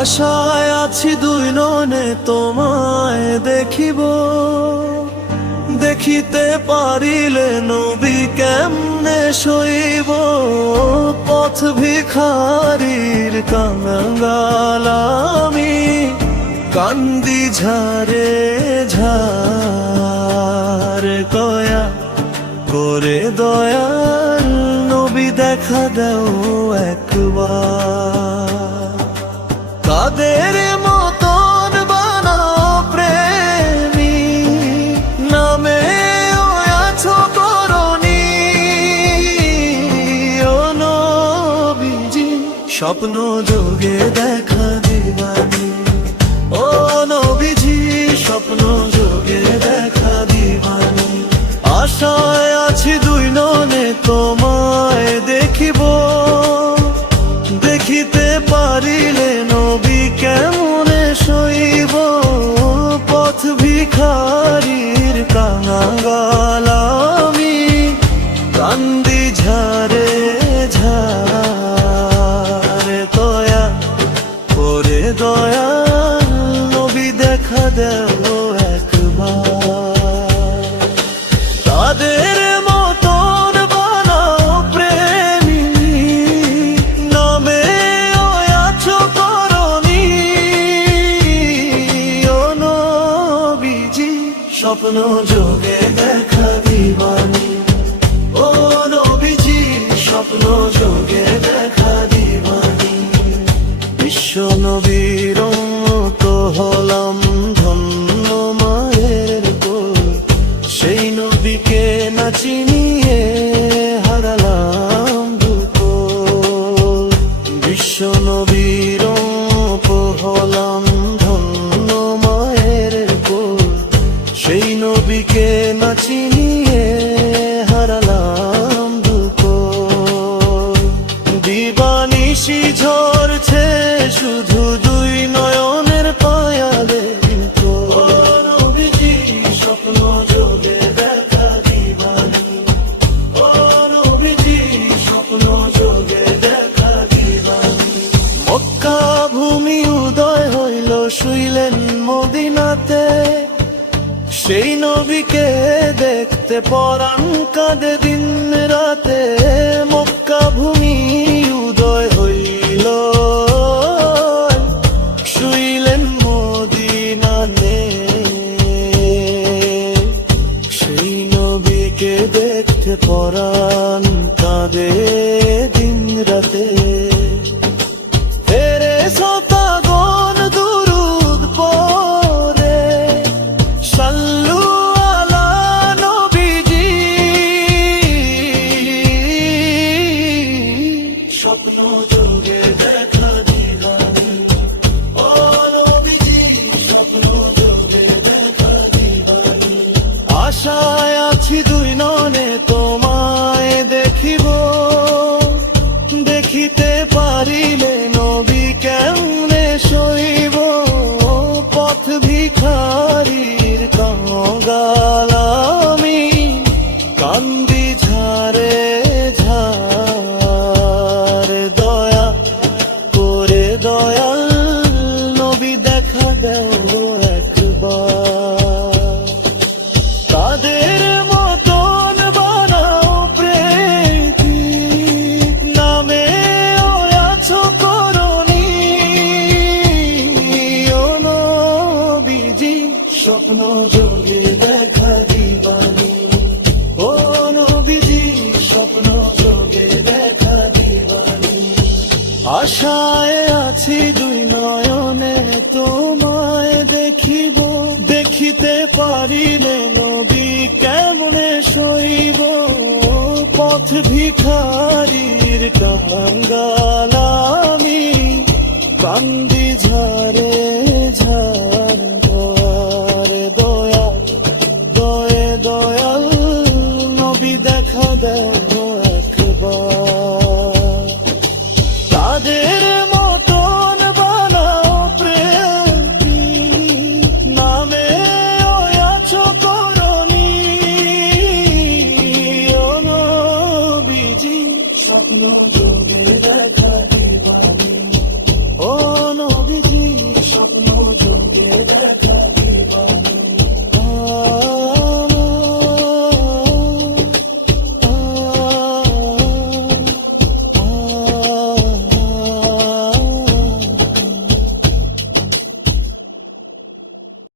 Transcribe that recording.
আশায় আছি দুই ননে তোমায় দেখিব। দেখিতে পারিলে নবী কেমনে সইব? পথ ভিখারির কাঙ্গালামি কান্দি ঝারে ঝার কয়া। করে দয়াল নবী দেখা দাও একবার। স্বপ্ন যোগে দেখা দিবানি। ও নবীজি স্বপ্ন যোগে দেখা দিবানি। আশায় আছি দুই ননে তোমায় স্বপ্ন যোগে দেখা দিবানি। ও নবীজি, স্বপ্ন যোগে দেখা দিবানি। বিশ্ব নবীর তো হলাম ধন্য মায়ের সেই নবীকে না চিনিয়ে দিবানিশি ঝরছে শুধু দুই নয়নের পায়ালে স্বপ্ন যোগে দেখা দিবানি। স্বপ্ন যোগে দেখা দিবানি। মক্কা ভূমি উদয় হইল শুইলেন মদিনাতে। সেই নবীকে দেখতে পরাণ কাঁদে দিন রাতে। মক্কা পরাণ কাঁদে দিন রাতে। ফেরে শতাগণ দুরুদ পরে সাল্লু কাঙ্গালামি কান্দি ঝরে ঝরে দয়াল দয়ে দয়াল নবী দেখা দেব